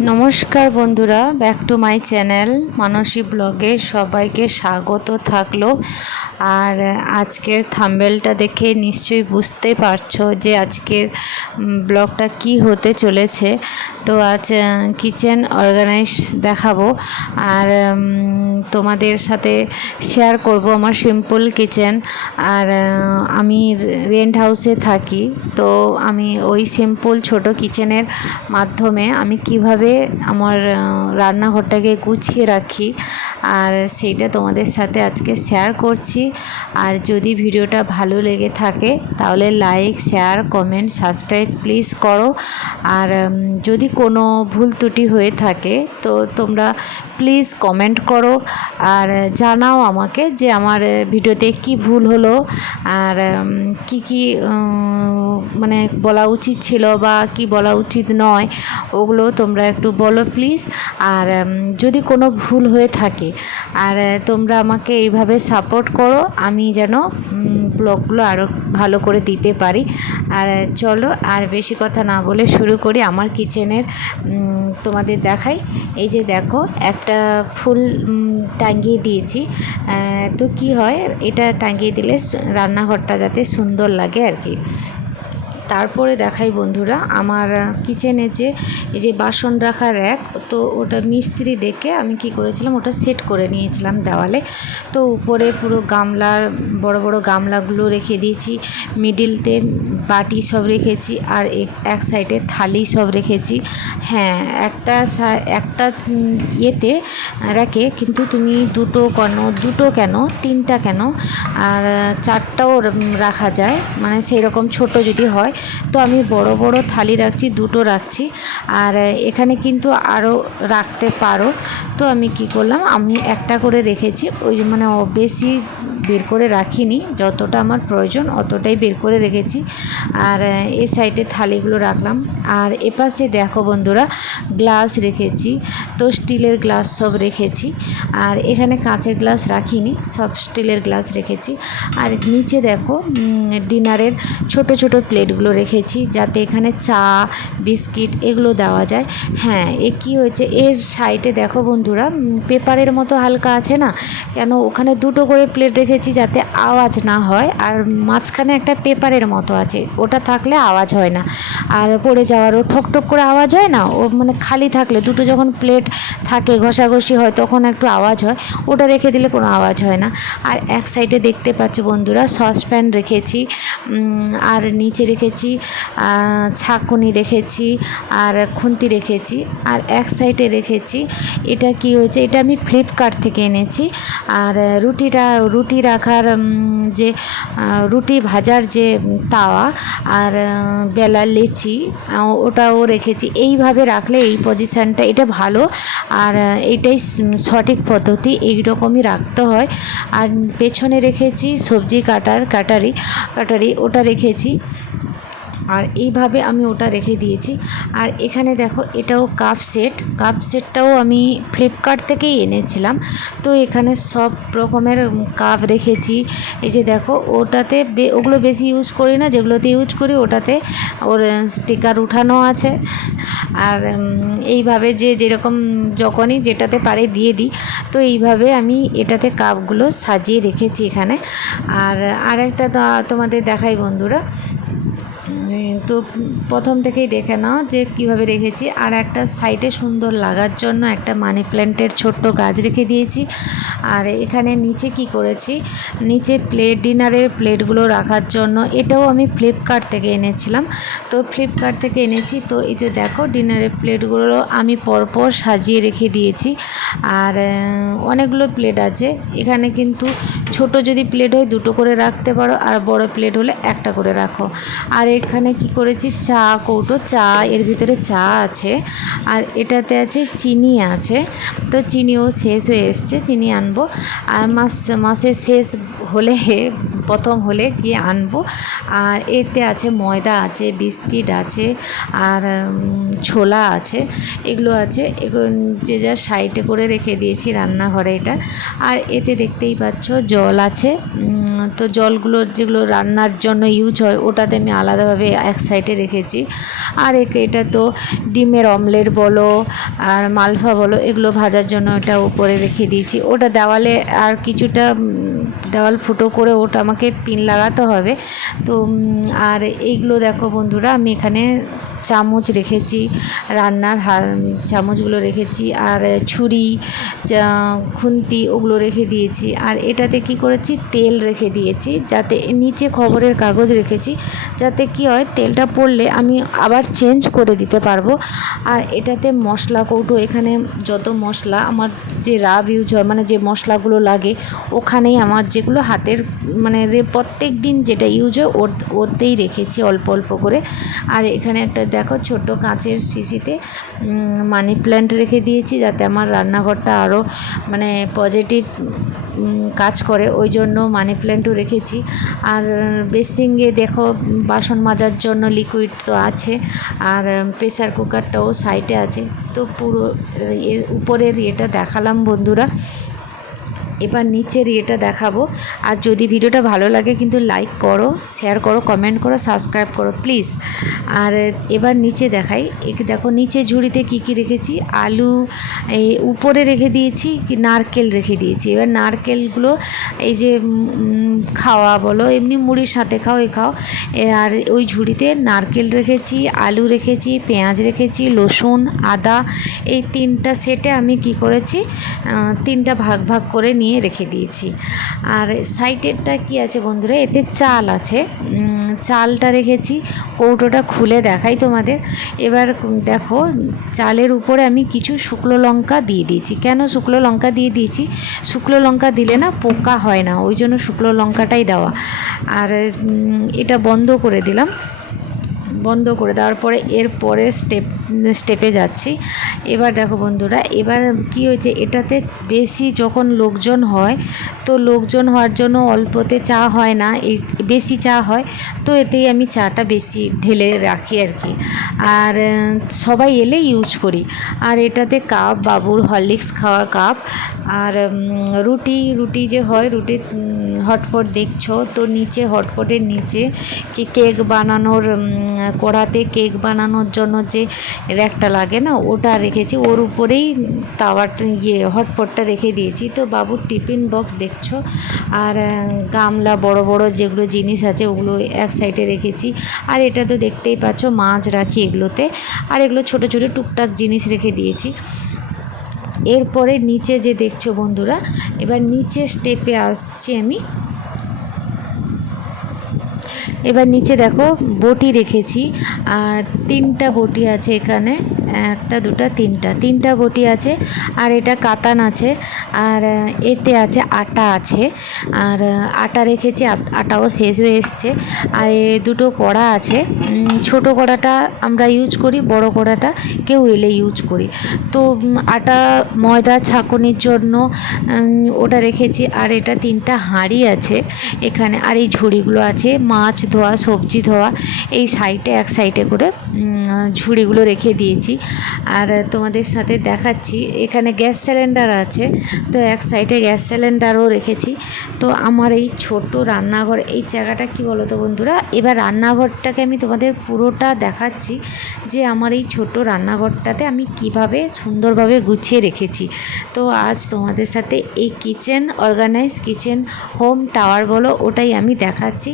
নমস্কার বন্ধুরা, back to my channel মানসী ব্লগে সবাইকে স্বাগত থাকলো। আর আজকের থাম্বনেলটা দেখে নিশ্চয়ই বুঝতে পারছো যে আজকের ব্লগটা কি হতে চলেছে। তো আজ কিচেন অর্গানাইজ দেখাবো আর তোমাদের সাথে শেয়ার করব আমার সিম্পল কিচেন। আর আমি রেন্ট হাউসে থাকি, তো আমি ওই সিম্পল ছোট কিচেনের মাধ্যমে আমি কিভাবে আমার রান্নাঘরটাকে গুছিয়ে রাখি আর সেইটা তোমাদের সাথে আজকে শেয়ার করছি। আর যদি ভিডিওটা ভালো লেগে থাকে তাহলে like, share, comment, subscribe please করো। আর যদি কোনো ভুল ত্রুটি হয়ে থাকে তো তোমরা প্লিজ কমেন্ট করো আর জানাও আমাকে যে আমার ভিডিওতে কি ভুল হলো আর কি মানে বলা উচিত ছিল বা কি বলা উচিত নয়, ওগুলো তোমরা একটু বলো প্লিজ। আর যদি কোনো ভুল হয়ে থাকে আর তোমরা আমাকে এইভাবে সাপোর্ট করো, আমি যেন ব্লগগুলো আরও ভালো করে দিতে পারি। আর চলো আর বেশি কথা না বলে শুরু করি আমার কিচেনের। তোমাদের দেখাই, এই যে দেখো একটা ফুল টাঙিয়ে দিয়েছি। তো কি হয়, এটা টাঙিয়ে দিলে রান্নাঘরটা যাতে সুন্দর লাগে আর কি। তারপরে দেখাই বন্ধুরা আমার কিচেনে যে এই যে বাসন রাখার র্যাক, তো ওটা মিস্ত্রি ডেকে আমি কি করেছিলাম, ওটা সেট করে নিয়েছিলাম দেওয়ালে। তো উপরে পুরো গামলার বড় বড় গামলাগুলো রেখে দিয়েছি, মিডিলতে বাটি সব রেখেছি আর এক সাইডে থালি সব রেখেছি। হ্যাঁ, একটা ইয়েতে র্যাকে কিন্তু তুমি দুটো কেন তিনটা কেন আর চারটাও রাখা যায়, মানে সেই রকম ছোট যদি হয়। তো আমি বড় বড় থালি রাখছি, দুটো রাখছি। আর এখানে কিন্তু আরও রাখতে পারো। তো আমি কি করলাম, আমি একটা করে রেখেছি, ওই মানে বেশি বের করে রাখিনি, যতটা আমার প্রয়োজন অতটাই বের করে রেখেছি। আর এই সাইডে থালিগুলো রাখলাম। আর এপাশে দেখো বন্ধুরা গ্লাস রেখেছি, তো স্টিলের গ্লাস সব রেখেছি। আর এখানে কাঁচের গ্লাস রাখিনি, সব স্টিলের গ্লাস রেখেছি। আর নিচে দেখো ডিনারের ছোট ছোট প্লেটগুলো রেখেছি, যাতে এখানে চা, বিস্কিট এগুলো দেওয়া যায়। হ্যাঁ, এ কী হয়েছে, এর সাইডে দেখো বন্ধুরা পেপারের মতো হালকা আছে না, কেন ওখানে দুটো করে প্লেট রেখেছি যাতে আওয়াজ না হয়। আর মাঝখানে একটা পেপারের মতো আছে, ওটা থাকলে আওয়াজ হয় না। আর পড়ে যাওয়ারও ঠক ঠক করে আওয়াজ হয় না, ও মানে খালি থাকলে দুটো যখন প্লেট থাকে ঘষাঘষি হয় তখন একটু আওয়াজ হয়, ওটা রেখে দিলে কোনো আওয়াজ হয় না। আর এক সাইডে দেখতে পাচ্ছ বন্ধুরা সসপ্যান রেখেছি, আর নিচে রেখেছি ছাঁকুনি রেখেছি আর খুন্তি রেখেছি। আর এক সাইডে রেখেছি, এটা কি হয়েছে, এটা আমি ফ্লিপকার্ট থেকে এনেছি। আর রুটি রাখার যে রুটি ভাজার যে তাওয়া আর বেলার লেচি, ওটাও রেখেছি। এইভাবে রাখলে এই পজিশানটা এটা ভালো, আর এটাই সঠিক পদ্ধতি, এই রকমই রাখতে হয়। আর পেছনে রেখেছি সবজি কাটারি ওটা রেখেছি। আর এইভাবে আমি ওটা রেখে দিয়েছি। আর এখানে দেখো এটাও কাপ সেটটাও আমি ফ্লিপকার্ট থেকেই এনেছিলাম। তো এখানে সব রকমের কাপ রেখেছি। এই যে দেখো ওটাতে ওগুলো বেশি ইউজ করি না, যেগুলোতে ইউজ করি ওটাতে ওর স্টিকার উঠানো আছে। আর এইভাবে যে যেরকম যখনই যেটাতে পারে দিয়ে দিই। তো এইভাবে আমি এটাতে কাপগুলো সাজিয়ে রেখেছি এখানে। আর আরেকটা তোমাদের দেখাই বন্ধুরা, তো প্রথম থেকেই দেখে নাও যে কিভাবে রেখেছি। আর একটা সাইডে সুন্দর লাগার জন্য একটা মানি প্ল্যান্টের ছোট্ট গাছ রেখে দিয়েছি। আর এখানে নিচে কি করেছি, নিচে ডিনারের প্লেটগুলো রাখার জন্য, এটাও আমি ফ্লিপকার্ট থেকে এনেছিলাম। তো ফ্লিপকার্ট থেকে এনেছি, তো এই যে দেখো ডিনারের প্লেটগুলো আমি পরপর সাজিয়ে রেখে দিয়েছি। আর অনেকগুলো প্লেট আছে এখানে, কিন্তু ছোট যদি প্লেট হয় দুটো করে রাখতে পারো, আর বড় প্লেট হলে একটা করে রাখো। আর এখানে কি করেছি, চা কৌটো, চা এর ভিতরে চা আছে। আর এটাতে আছে চিনি আছে, তো চিনিও শেষ হয়ে এসছে, চিনি আনবো। আর মাসের শেষ হলে প্রথম হলে গিয়ে আনবো। আর এতে আছে ময়দা আছে, বিস্কিট আছে আর ছোলা আছে, এগুলো আছে। যে যা সাইডে করে রেখে দিয়েছি রান্নাঘরে এটা। আর এতে দেখতেই পাচ্ছ জল আছে, তো জলগুলো যেগুলো রান্নার জন্য ইউজ হয় ওটাতে আমি আলাদাভাবে এক সাইডে রেখেছি। আর এটা তো ডিমের অমলেট বলো আর মালফা বলো, এগুলো ভাজার জন্য এটা উপরে রেখে দিয়েছি। ওটা দেওয়ালে আর কিছুটা দেওয়াল ফুটো করে ওটা আমাকে পিন লাগাতে হবে। তো আর এইগুলো দেখো বন্ধুরা, আমি এখানে চামচ রেখেছি, রান্নার চামচগুলো রেখেছি, আর ছুরি খুন্তি ওগুলো রেখে দিয়েছি। আর এটাতে কি করেছি, তেল রেখে দিয়েছি, যাতে নিচে খবরের কাগজ রেখেছি, যাতে কি হয় তেলটা পড়লে আমি আবার চেঞ্জ করে দিতে পারবো। আর এটাতে মশলা কৌটো, এখানে যত মশলা আমার যে রাব ইউজ হয়, মানে যে মশলাগুলো লাগে ওখানেই আমার যেগুলো হাতের মানে প্রত্যেক দিন যেটা ইউজ হয় ওতেই রেখেছি অল্প অল্প করে। আর এখানে একটা দেখো ছোট কাঁচের শিশিতে মানি প্ল্যান্ট রেখে দিয়েছি, যাতে আমার রান্নাঘরটা আরও মানে পজিটিভ কাজ করে, ওই জন্য মানি প্ল্যান্টও রেখেছি। আর বেসিংয়ে দেখো বাসন মাজার জন্য লিকুইড তো আছে, আর প্রেসার কুকারটাও সাইডে আছে। তো পুরো উপরের ইয়েটা দেখালাম বন্ধুরা, এবার নিচের ইয়েটা দেখাবো। আর যদি ভিডিওটা ভালো লাগে কিন্তু লাইক করো, শেয়ার করো, কমেন্ট করো, সাবস্ক্রাইব করো প্লিজ। আর এবার নিচে দেখাই, দেখো নিচে ঝুড়িতে কি কি রেখেছি, আলু এই উপরে রেখে দিয়েছি, কি নারকেল রেখে দিয়েছি। এবার নারকেলগুলো এই যে খাওয়া বলো এমনি মুড়ির সাথে খাও খাও। আর ওই ঝুড়িতে নারকেল রেখেছি, আলু রেখেছি, পেঁয়াজ রেখেছি, রসুন, আদা, এই তিনটা সেটে আমি কি করেছি, তিনটা ভাগ ভাগ করে নিয়ে রেখে দিয়েছি। আর সাইডেরটা কি আছে বন্ধুরা, এতে চাল আছে, চালটা রেখেছি। কৌটোটা খুলে দেখাই তোমাদের। এবার দেখো চালের উপরে আমি কিছু শুকনো লঙ্কা দিয়ে দিয়েছি। কেন শুকনো লঙ্কা দিয়ে দিয়েছি, শুকনো লঙ্কা দিলে না পোকা হয় না, ওই জন্য শুকনো লঙ্কাটাই দেওয়া। আর এটা বন্ধ করে দিলাম। বন্ধ করে দেওয়ার পরে এরপরে স্টেপে যাচ্ছি। এবার দেখো বন্ধুরা, এবার কি হয়েছে, এটাতে বেশি যখন লোকজন হয়, তো লোকজন হওয়ার জন্য অল্পতে চা হয় না, এই বেশি চা হয়, তো এতেই আমি চাটা বেশি ঢেলে রাখি আর কি। আর সবাই এলে ইউজ করি। আর এটাতে কাপ, বাবুর হরলিক্স খাওয়ার কাপ, আর রুটি যে হয়, রুটি হটপট দেখছো তো, নিচে হটপটের নিচে কি কেক বানানোর কড়াতে কেক বানানোর জন্য যে র্যাকটা লাগে না, ওটা রেখেছি, ওর উপরেই তাওয়াটা হটপটটা রেখে দিয়েছি। তো বাবুর টিফিন বক্স দেখছো, আর গামলা বড় বড় যেগুলো জিনিস আছে ওগুলো এক সাইডে রেখেছি। আর এটা তো দেখতেই পাচ্ছ মাছ রাখি এগুলোতে, আর এগুলো ছোট ছোট টুকটাক জিনিস রেখে দিয়েছি। এরপরে নিচে যে দেখছো বন্ধুরা, এবার নিচে স্টেপে আসছি আমি। এবার নিচে দেখো বটি রেখেছি, আর তিনটা বটি আছে এখানে, একটা দুটা তিনটা বটি আছে। আর এটা কাতান আছে, আর এতে আছে আটা আছে, আর আটা রেখেছি, আটাও শেষ হয়ে এসছে। আর দুটো কড়া আছে, ছোট কড়াটা আমরা ইউজ করি, বড় কড়াটা কেউ এলে ইউজ করি। তো আটা ময়দা ছাঁকনির জন্য ওটা রেখেছি। আর এটা তিনটা হাঁড়ি আছে এখানে, আর এই ঝুড়িগুলো আছে মাছ ধোয়া, সবজি ধোয়া, এই সাইডে এক সাইডে করে ঝুড়িগুলো রেখে দিয়েছি। আর তোমাদের সাথে দেখাচ্ছি, এখানে গ্যাস সিলিন্ডার আছে, তো এক সাইডে গ্যাস সিলিন্ডারও রেখেছি। তো আমার এই ছোট রান্নাঘর, এই জায়গাটা কি বলো তো বন্ধুরা, এবার রান্নাঘরটাকে আমি তোমাদের পুরোটা দেখাচ্ছি, যে আমার এই ছোট রান্নাঘরটাতে আমি কিভাবে সুন্দরভাবে গুছিয়ে রেখেছি। তো আজ তোমাদের সাথে এই kitchen organise kitchen home tower বলো ওটাই আমি দেখাচ্ছি।